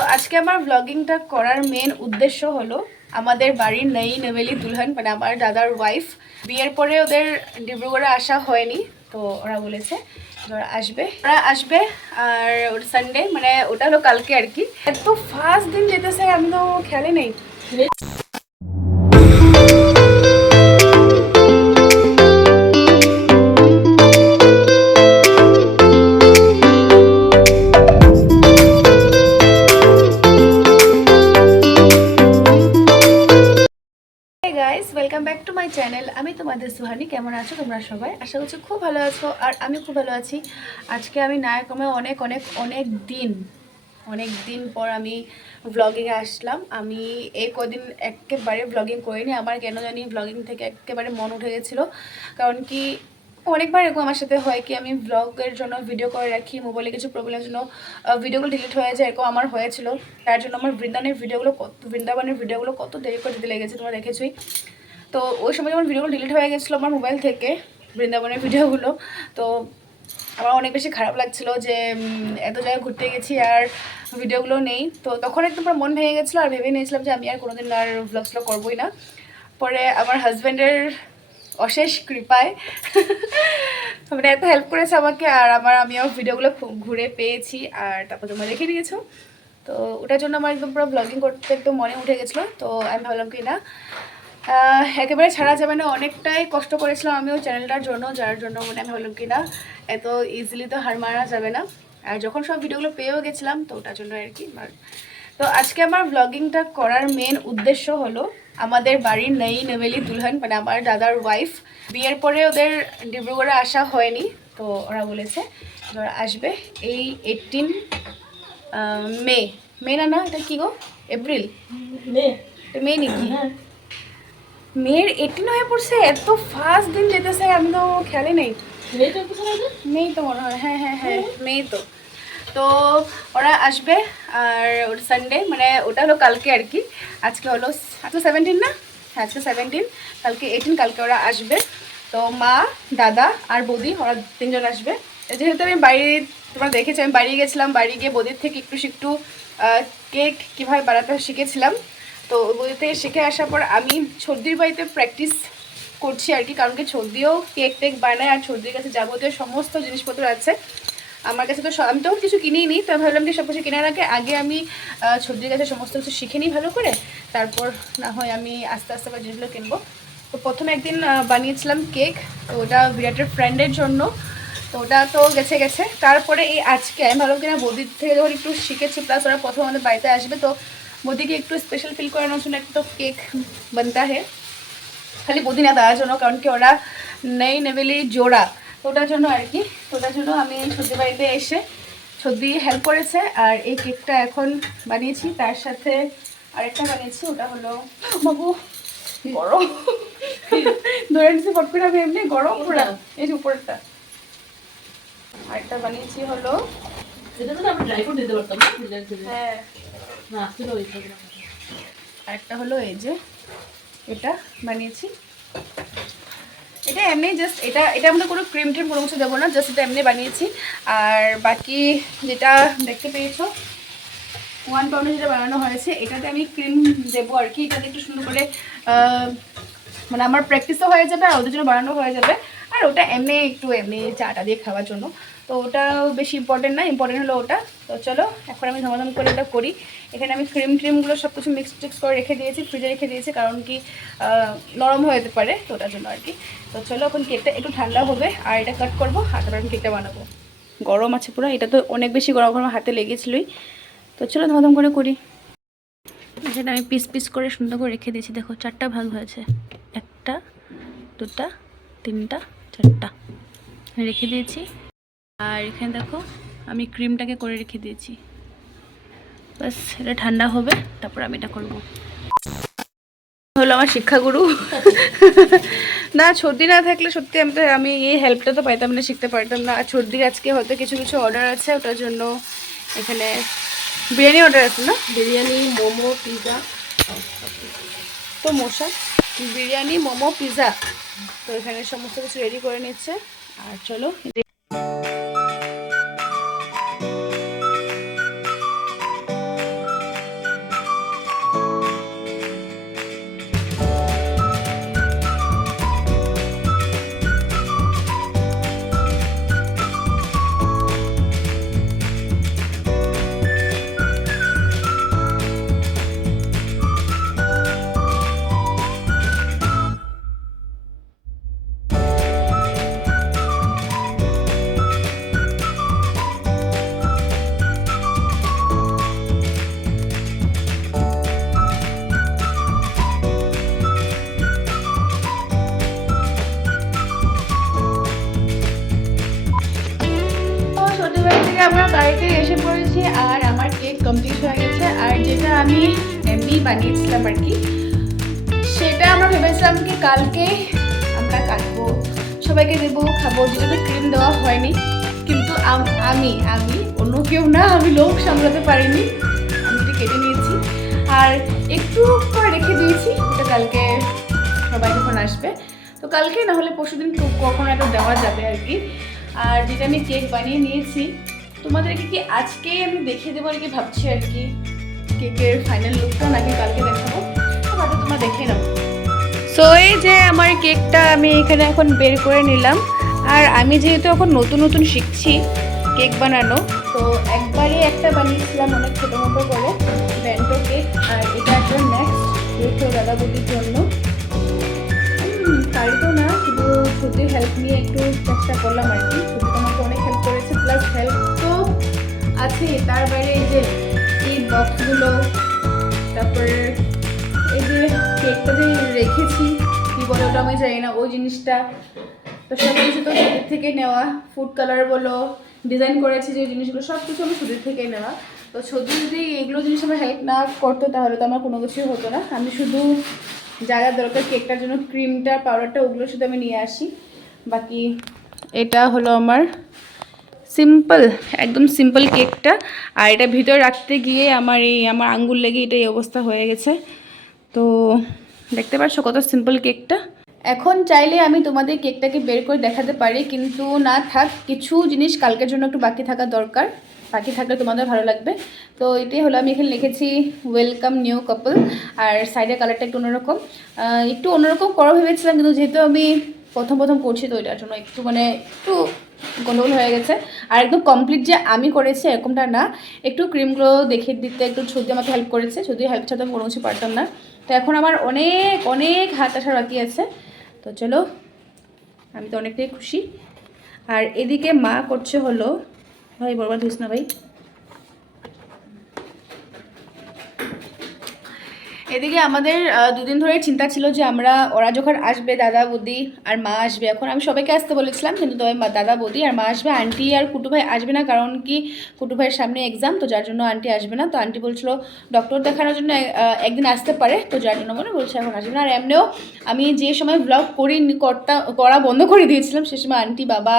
তো আজকে আমার ব্লগিংটা করার মেন উদ্দেশ্য হলো আমাদের বাড়ির নেই নেভেলি দুলহান মানে আমার দাদার ওয়াইফ বিয়ের পরে ওদের ডিব্রুগড়ে আসা হয়নি, তো ওরা বলেছে ওরা আসবে। ওরা আসবে আর ওর সানডে মানে ওটা হলো কালকে আর কি। এত ফার্স্ট দিন যেতেছে, আমি তো খেয়ালই নেই। মাই চ্যানেল আমি তোমাদের সুহানি, কেমন আছো তোমরা সবাই? আশা করছি খুব ভালো আছো আর আমি খুব ভালো আছি। আজকে আমি নায়কমে অনেক অনেক অনেক দিন অনেক দিন পর আমি ব্লগিংয়ে আসলাম। আমি এই কদিন একেবারে ব্লগিং করিনি, আমার কেন জানি ব্লগিং থেকে একেবারে মন উঠে গেছিল। কারণ কি, অনেকবার এরকম আমার সাথে হয় কি, আমি ব্লগের জন্য ভিডিও করে রাখি মোবাইলে কিছু প্রবলেমের জন্য ভিডিওগুলো ডিলিট হয়ে যায়, এরকম আমার হয়েছিল। তার জন্য আমার বৃন্দাবনের ভিডিওগুলো কত বৃন্দাবনের ভিডিওগুলো কত দেরি করে দিতে লেগেছে, তোমরা দেখেছোই। তো ওই সময় যখন ভিডিওগুলো ডিলিট হয়ে গেছিল আমার মোবাইল থেকে, বৃন্দাবনের ভিডিওগুলো তো আমার অনেক বেশি খারাপ লাগছিল যে এত জায়গায় ঘুরতে গেছি আর ভিডিওগুলো নেই। তো তখন একদম আমার মন ভেঙে গেছিল আর ভেবে নিয়েছিলাম যে আমি আর কোনোদিন আর ভ্লগসগুলো করবোই না। পরে আমার হাজব্যান্ডের অশেষ কৃপায় মানে এত হেল্প করেছে আমাকে আর আমার আমি আমার ভিডিওগুলো ঘুরে পেয়েছি আর তারপর তোমরা রেখে দিয়েছ তো ওটার জন্য আমার একদম পুরো ব্লগিং করতে একদম মনে উঠে গেছিল। তো আমি ভাবলাম কি না একেবারে ছাড়া যাবে না অনেকটাই কষ্ট করেছিলাম আমি ওই চ্যানেলটার জন্য যার জন্য মানে আমি ভাবলাম কি না এত ইজিলি তো হার মারা যাবে না। আর যখন সব ভিডিওগুলো পেয়েও গেছিলাম তো ওটার জন্য আর কি তো আজকে আমার ব্লগিংটা করার মেন উদ্দেশ্য হলো আমাদের বাড়ির নেই নেভেলি দুলহান মানে আমার দাদার ওয়াইফ বিয়ের পরে ওদের ডিব্রুগড়ে আসা হয়নি তো ওরা বলেছে ওরা আসবে এই এইটিন মে। মে না না এটা কী গো? এপ্রিল? এটা মে নাকি? মেয়ের এইটিন হয়ে পড়ছে এত ফার্স্ট দিন যেতেছে আমি তো খেয়ালই নেই। নেই তো মনে হয় হ্যাঁ হ্যাঁ হ্যাঁ নেই তো। তো ওরা আসবে আর সানডে মানে ওটা হলো কালকে আর কি। আজকে হলো আজকে সেভেন্টিন না? হ্যাঁ আজকে সেভেন্টিন কালকে এইটিন কালকে ওরা আসবে। তো মা দাদা আর বৌদি ওরা তিনজন আসবে। যেহেতু আমি বাড়ি তোমরা দেখেছি আমি বাড়ি গেছিলাম বাড়ি গিয়ে বৌদির থেকে একটু একটু কেক কীভাবে বানাতে শিখেছিলাম। তো বৌদি থেকে শিখে আসার পর আমি সর্দির বাড়িতে প্র্যাকটিস করছি আর কি। কারণ কি সর্দিও কেক টেক বানায় আর সর্দির কাছে যাবতীয় সমস্ত জিনিসপত্র আছে। আমার কাছে তো আমি তো কিছু কিনেই নিই তো ভাবলাম কি সব কিছু কেনার আগে আগে আমি সর্দির কাছে সমস্ত কিছু শিখে নিই ভালো করে। তারপর না হয় আমি আস্তে আস্তে আবার জিনিসগুলো কিনবো। তো প্রথম একদিন বানিয়েছিলাম কেক তো ওটা বিরাটের ফ্রেন্ডের জন্য। তো ওটা তো গেছে গেছে। তারপরে এই আজকে আমি ভাবলাম কিনা বৌদির থেকে যখন একটু শিখেছি প্লাস ওরা প্রথম আমাদের বাড়িতে আসবে, তো বৌদিকে একটু স্পেশাল ফিল করানোর জন্য একটা তো কেক বানতা হে খালি বৌদি না দেওয়ার জন্য কারণ কি ওরা নেই নেবেলি জোড়া তো ওটার জন্য আর কি তো ওটার জন্য আমি সর্দি বাড়িতে এসে সর্দি হেল্প করেছে আর এই কেকটা এখন বানিয়েছি তার সাথে আরেকটা বানিয়েছি ওটা হলো বাবু গরম ধরে নিচ্ছি ফট করে আমি এমনি গরম পুরা। এই যে উপরটা। আরেকটা বানিয়েছি হলো দিতে পারতাম হ্যাঁ। আরেকটা হলো এই যে, এটা বানিয়েছি। এটা এমনি জাস্ট এটা এটা আমরা কোনো ক্রিম ট্রিম কোনো কিছু দেবো না জাস্ট এটা এমনি বানিয়েছি। আর বাকি যেটা দেখতে পেয়েছ ওয়ান পাউন্ডে যেটা বানানো হয়েছে, এটাতে আমি ক্রিম দেবো আর কি, এটাতে একটু সুন্দর করে মানে আমার প্র্যাকটিসও হয়ে যাবে আর ওদের জন্য বানানো হয়ে যাবে। আর ওটা এমনি একটু এমনি চাটা দিয়ে খাওয়ার জন্য। তো ওটা বেশি ইম্পর্টেন্ট না ইম্পর্টেন্ট হলো ওটা। তো চলো, এখন আমি ধমাধম করে ওটা করি। এখানে আমি ক্রিম ট্রিমগুলো সব কিছু মিক্স টিক্স করে রেখে দিয়েছি ফ্রিজে রেখে দিয়েছি, কারণ কি নরম হয়ে যেতে পারে, তো ওটার জন্য আর কি। তো চলো, এখন কেকটা একটু ঠান্ডা হবে, আর এটা কাট করব, আর আমি কেকটা বানাবো। গরম আছে পুরো, এটা তো অনেক বেশি গরম গরম হাতে লেগেছিলোই। তো চলো, ধমাধম করে করি। এখানে আমি পিস পিস করে সুন্দর করে রেখে দিয়েছি, দেখো, চারটা ভাগ হয়েছে। একটা, দুটা, তিনটা, চারটা। রেখে দিয়েছি। আর এখানে দেখো আমি ক্রিমটাকে করে রেখে দিয়েছি। বাস এটা ঠান্ডা হবে তারপর আমি এটা করব। হলো আমার শিক্ষাগুরু। না সর্দি না থাকলে সত্যি আমি তো আমি এই হেল্পটা তো পাইতাম না শিখতে পারতাম না। আর সর্দির আজকে হয়তো কিছু কিছু অর্ডার আছে ওটার জন্য এখানে বিরিয়ানি অর্ডার আছে না? বিরিয়ানি মোমো পিজা তো মশা বিরিয়ানি মোমো পিৎজা তো এখানে সমস্ত কিছু রেডি করে নিচ্ছে। আর চলো বানিয়েছিলাম আর কি। সেটা আমরা ভেবেছিলাম কি কালকে আমরা কাটবো। সবাইকে দেবো, খাব যেটাতে ক্রিম দেওয়া হয়নি। কিন্তু আমি আমি অন্য কেউ না, আমি লোক সামলাতে পারিনি। আমি এটা কেটে নিয়েছি। আর একটু করে রেখে দিয়েছি ওটা কালকে সবাই যখন আসবে। তো কালকে না হলে পরশু দিন কখনো একটা দেওয়া যাবে আর কি। আর যেটা আমি কেক বানিয়ে নিয়েছি, তোমাদেরকে কি আজকেই আমি দেখিয়ে দেবো আর কি ভাবছি আর কি। কেকের ফাইনাল লুকটা নাকি কালকে দেখাবো? তো তোমরা দেখে নাও। সো এই যে আমার কেকটা আমি এখানে এখন বের করে নিলাম। আর আমি যেহেতু এখন নতুন নতুন শিখছি কেক বানানো তো একবারই একটা বানিয়েছিলাম অনেক ছোটো মতো করে ব্যান্টো কেক। আর এটা একটা নেক্সট কেক দাদা বৌদির জন্য। হুম, তো না শুধু ছুটির হেল্প নিয়ে একটু চেষ্টা করলাম আর কি। ছুটি আমাকে অনেক হেল্প করেছে প্লাস হেল্প তো আছে তার বাইরে এই যে এই বক্সগুলো, তারপরে এই যে কেকটা যে রেখেছি, কী বলে ওটা আমি জানি না, ওই জিনিসটা। তো সব কিছু তো সুতির থেকে নেওয়া ফুড কালার বলো ডিজাইন করেছি যে জিনিসগুলো সব কিছু আমি সুতির থেকে নেওয়া। তো ছবি যদি এগুলো জিনিস আমার হেল্প না করতো, তাহলে তো আমার কোনো কিছুই হতো না। আমি শুধু যা যা দরকার কেকটার জন্য ক্রিমটা পাউডারটা ওগুলো শুধু আমি নিয়ে আসি। বাকি এটা হলো আমার সিম্পল, একদম সিম্পল কেকটা। আর এটা ভিতরে রাখতে গিয়ে আমার এই, আমার আঙ্গুল লেগে এটা এই অবস্থা হয়ে গেছে। তো দেখতে পাচ্ছ কত সিম্পল কেকটা? এখন চাইলে আমি তোমাদের কেকটাকে বের করে দেখাতে পারি, কিন্তু না থাক, কিছু জিনিস কালকের জন্য একটু বাকি থাকা দরকার। বাকি থাকলে তোমাদের ভালো লাগবে। তো এটাই হলো, আমি এখানে লিখেছি ওয়েলকাম নিউ কাপল আর সাইডের কালারটা একটু অন্যরকম। একটু অন্যরকম করা ভেবেছিলাম, কিন্তু যেহেতু আমি প্রথম প্রথম করছি, তো এটার জন্য একটু মানে একটু গন্ডগোল হয়ে গেছে। আর একদম কমপ্লিট যে আমি করেছি এরকমটা না, একটু ক্রিমগুলো দেখে দিতে, একটু ছুটি আমাকে হেল্প করেছে। যদি হেল্প ছাড়া কোনো কিছু পারতাম না। তো এখন আমার অনেক অনেক হাত আসা বাকি আছে। তো চলো, আমি তো অনেকটাই খুশি। আর এদিকে মা করছে হলো, ভাই বরবার ধুস না ভাই। এদিকে আমাদের দুদিন ধরে চিন্তা ছিল যে আমরা, ওরা যখন আসবে, দাদা, বৌদি আর মা আসবে, এখন আমি সবাইকে আসতে বলেছিলাম, কিন্তু তবে দাদা, বৌদি আর মা আসবে, আন্টি আর কুটু ভাই আসবে না, কারণ কি কুটু ভাইয়ের সামনে এক্সাম তো যার জন্য আন্টি আসবে না, তো আন্টি বলছিল ডক্টর দেখানোর জন্য একদিন আসতে পারে, তো যার জন্য মনে বলছে এখন আসবে না। আর এমনিও আমি যে সময় ব্লগ করি করতা, করা বন্ধ করে দিয়েছিলাম, সে সময় আন্টি, বাবা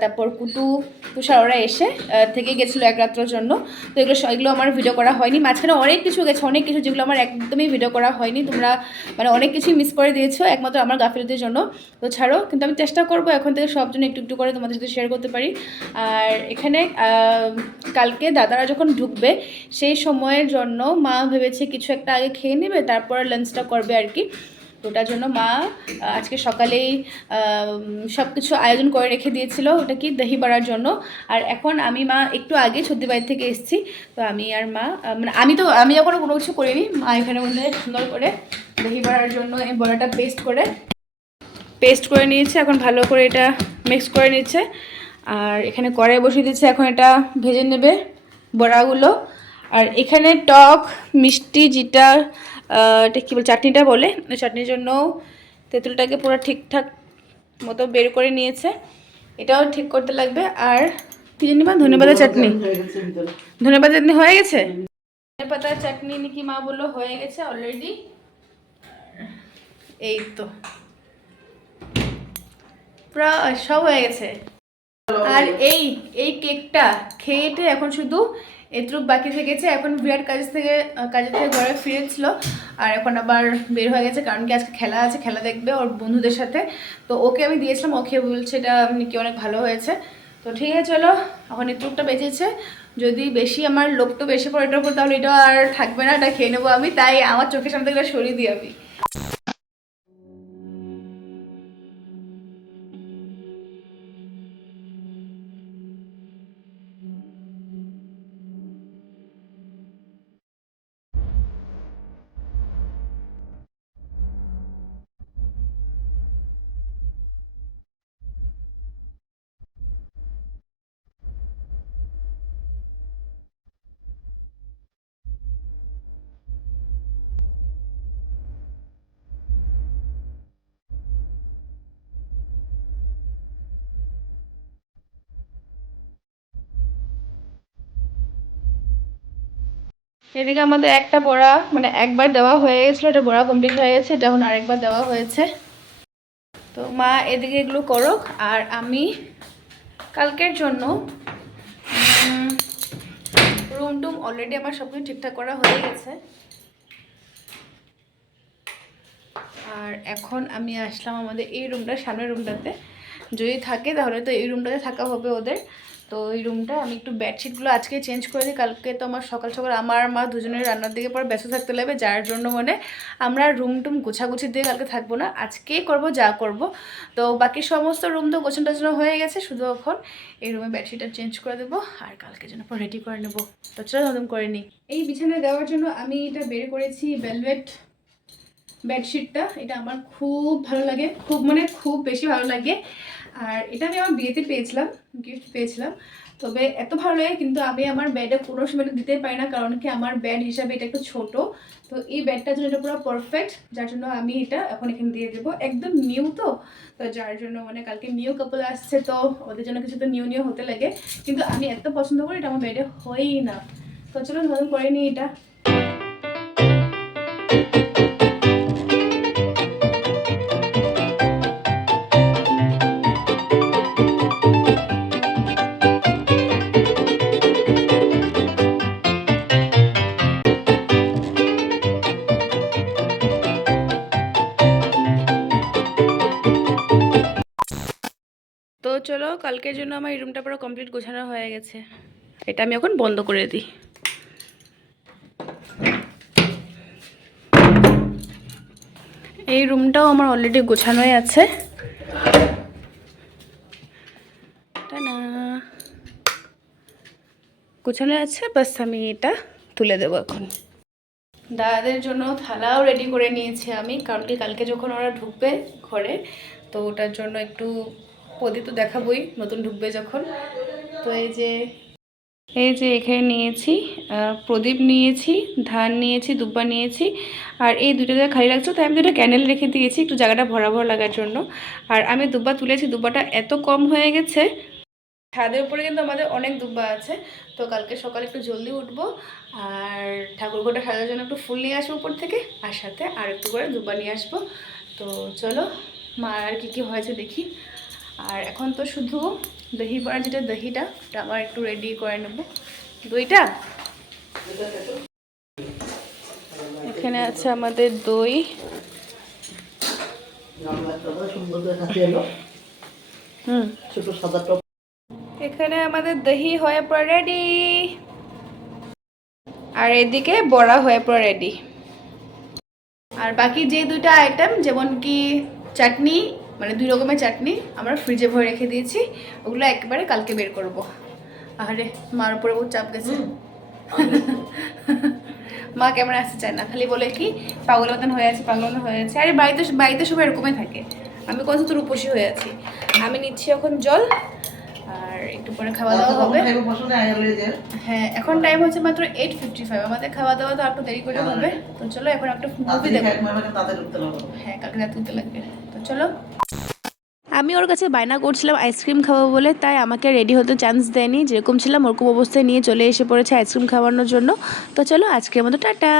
তারপর কুটু, তুষার ওরা এসে থেকে গেছিল এক রাত্রের জন্য। তো এগুলো এগুলো আমার ভিডিও করা হয়নি। মাঝখানে অনেক কিছু গেছে, অনেক কিছু যেগুলো আমার একদমই ভিডিও করা হয়নি। তোমরা মানে অনেক কিছুই মিস করে দিয়েছ, একমাত্র আমার গাফিলতির জন্য। তো ছাড়ো, কিন্তু আমি চেষ্টা করব এখন থেকে সব জন্য একটু একটু করে তোমাদের সাথে শেয়ার করতে পারি। আর এখানে কালকে দাদারা যখন ঢুকবে, সেই সময়ের জন্য মা ভেবেছে কিছু একটা আগে খেয়ে নেবে, তারপর লাঞ্চটা করবে আর কি। তো ওটার জন্য মা আজকে সকালেই সব কিছু আয়োজন করে রেখে দিয়েছিল, ওটা কি দহি বাড়ার জন্য। আর এখন আমি মা একটু আগে সর্দি বাড়ি থেকে এসেছি, তো আমি আর মা মানে আমি তো, আমি এখনও কোনো কিছু করিনি, মা এখানে মধ্যে সুন্দর করে দহি বাড়ার জন্য এই বড়াটা পেস্ট করে পেস্ট করে নিয়েছে, এখন ভালো করে এটা মিক্স করে নিচ্ছে। আর এখানে কড়াই বসিয়ে দিচ্ছে, এখন এটা ভেজে নেবে বড়াগুলো। আর এখানে টক, মিষ্টি যেটা এটা কী বলে, চাটনিটা বলে চাটনির জন্য তেঁতুলটাকে পুরো ঠিকঠাক মতো বের করে নিয়েছে। এটাও ঠিক করতে লাগবে। আর কি জানি মা ধনেপাতা চাটনি। ধনেপাতা চাটনি হয়ে গেছে? ধনেপাতার চাটনি নাকি মা বলল হয়ে গেছে অলরেডি এই তো। সব হয়ে গেছে। আর এই এই কেকটা খেয়েটে এখন শুধু এটুকু বাকি থেকেছে এখন বিরাট কাজের থেকে কাজের থেকে ঘরে ফিরেছিল। আর এখন আবার বের হয়ে গেছে, কারণ কি আজকে খেলা আছে, খেলা দেখবে ওর বন্ধুদের সাথে। তো ওকে আমি দিয়েছিলাম, ওকে বলছে এটা আপনি কি অনেক ভালো হয়েছে। তো ঠিক আছে, চলো। এখন এটুকটা বেঁচেছে। যদি বেশি আমার লোক তো বেশি পড়ে এটার উপর, তাহলে এটা আর থাকবে না, এটা খেয়ে নেব আমি। তাই আমার চোখের সামনে থেকে সরিয়ে দিই আমি। এদিকে আমাদের একটা বড়া মানে একবার দেওয়া হয়ে গেছিল, এটা বড়া কমপ্লিট হয়ে গেছে, এটা এখন আরেকবার দেওয়া হয়েছে। তো মা, এদিকে এগুলো করুক, আর আমি কালকের জন্য রুম টুম অলরেডি আমার সব কিছু ঠিকঠাক করা হয়ে গেছে। আর এখন আমি আসলাম আমাদের এই রুমটা সামনের রুমটাতে যদি থাকে তাহলে তো এই রুমটাতে থাকা হবে ওদের। তো এই রুমটা আমি একটু বেডশিটগুলো আজকে চেঞ্জ করে দিই, কালকে তো আমার সকাল সকাল আমার মা দুজনের রান্নার দিকে পর ব্যস্ত থাকতে লাগবে, যার জন্য মানে আমরা রুম টুম গোছাগুছি দিয়ে কালকে থাকব না আজকেই করব, যা করব। তো বাকি সমস্ত রুম তো গোছানো টোছানো হয়ে গেছে, শুধু এখন এই রুমে বেডশিটটা চেঞ্জ করে দেবো, আর কালকে জন্য পর রেডি করে নেব। তো চলো নতুন করে নিই। এই বিছানায় দেওয়ার জন্য আমি এটা বের করেছি ভেলভেট বেডশিটটা এটা আমার খুব ভালো লাগে, খুব মানে খুব বেশি ভালো লাগে। আর এটা আমি আমার বিয়েতে পেয়েছিলাম গিফট পেয়েছিলাম। তবে এত ভালো লাগে কিন্তু আমি আমার ব্যাডে কোনো সময় দিতে পারি না, কারণ কি আমার ব্যাড হিসাবে এটা একটু ছোট। তো এই ব্যাডটার জন্য এটা পুরো পারফেক্ট যার জন্য আমি এটা এখন এখানে দিয়ে দেবো। একদম নিউ তো তো যার জন্য মানে কালকে নিউ কাপল আসছে, তো ওদের জন্য কিছু তো নিউ নিউ হতে লাগে। কিন্তু আমি এত পছন্দ করি এটা আমার ব্যাডে হয়ই না। তো চলো নতুন করে নিই এটা। চলো, কালকের জন্য আমার এই রুমটা পুরো কমপ্লিট গোছানো হয়ে গেছে। এটা আমি এখন বন্ধ করে দিই। এই রুমটাও আমার অলরেডি গোছানোই আছে। গোছানো আছে, বাস আমি এটা তুলে দেবো এখন। দাদাদের জন্য থালাও রেডি করে নিয়েছি আমি, কারণ কি কালকে যখন ওরা ঢুকবে ঘরে, তো ওটার জন্য একটু প্রদীপ তো দেখাবই, নতুন ঢুকবে যখন। তো এই যে এই যে এখানে নিয়েছি প্রদীপ নিয়েছি, ধান নিয়েছি, দুব্বা নিয়েছি, আর এই দুটো জায়গা খালি রাখছো, তাই আমি দুটো ক্যান্ডেল রেখে দিয়েছি, একটু জায়গাটা ভরা ভরা লাগার জন্য। আর আমি দুব্বা তুলেছি, দুব্বাটা এত কম হয়ে গেছে, ছাদের উপরে কিন্তু আমাদের অনেক দুব্বা আছে। তো কালকে সকালে একটু জলদি উঠবো, আর ঠাকুরঘরটা সাজার জন্য একটু ফুল নিয়ে আসব উপর থেকে, আর সাথে আর একটু করে দুব্বা নিয়ে আসব। তো চলো, মা আর কী কী হয়েছে দেখি। আর এখন তো শুধু দহি বড়া, যেটা দহিটা, ওটা আমার একটু রেডি করে নেব। দইটা? এখানে আছে আমাদের দই। হুম। এখানে আমাদের দহি হয়ে পড়ে রেডি আর এদিকে বড়া হয়ে পড়ে রেডি আর বাকি যে দুটা আইটেম যেমন কি চাটনি মানে দুই রকমের চাটনি আমরা ফ্রিজে ভরে রেখে দিয়েছি। ওগুলো একেবারে কালকে বের করব। আরে মার উপরে বহু চাপ গেছে। মা ক্যামেরা আসতে চায় না খালি বলে কি পাগল মতন হয়ে আছে পাগল মতন হয়ে আছে। আরে বাড়িতে বাড়িতে সবাই এরকমই থাকে। আমি কত তোর উপসী হয়ে আছি। আমি নিচ্ছি এখন জল আর একটু পরে খাওয়া দাওয়া হবে। হ্যাঁ এখন টাইম হচ্ছে মাত্র এইট ফিফটি ফাইভ আমাদের খাওয়া দাওয়া তো একটু দেরি করে হবে তো চলো এখন একটা মুভি দেখো। হ্যাঁ কালকে রাত তুলতে লাগবে। তো চলো। আমি ওর কাছে বায়না করছিলাম আইসক্রিম খাব বলে, তাই আমাকে রেডি হতে চান্স দেয়নি। যেরকম ছিলাম ওরকম অবস্থায় নিয়ে চলে এসে পড়েছে আইসক্রিম খাওয়ানোর জন্য। তো চলো, আজকের মতো টাটা।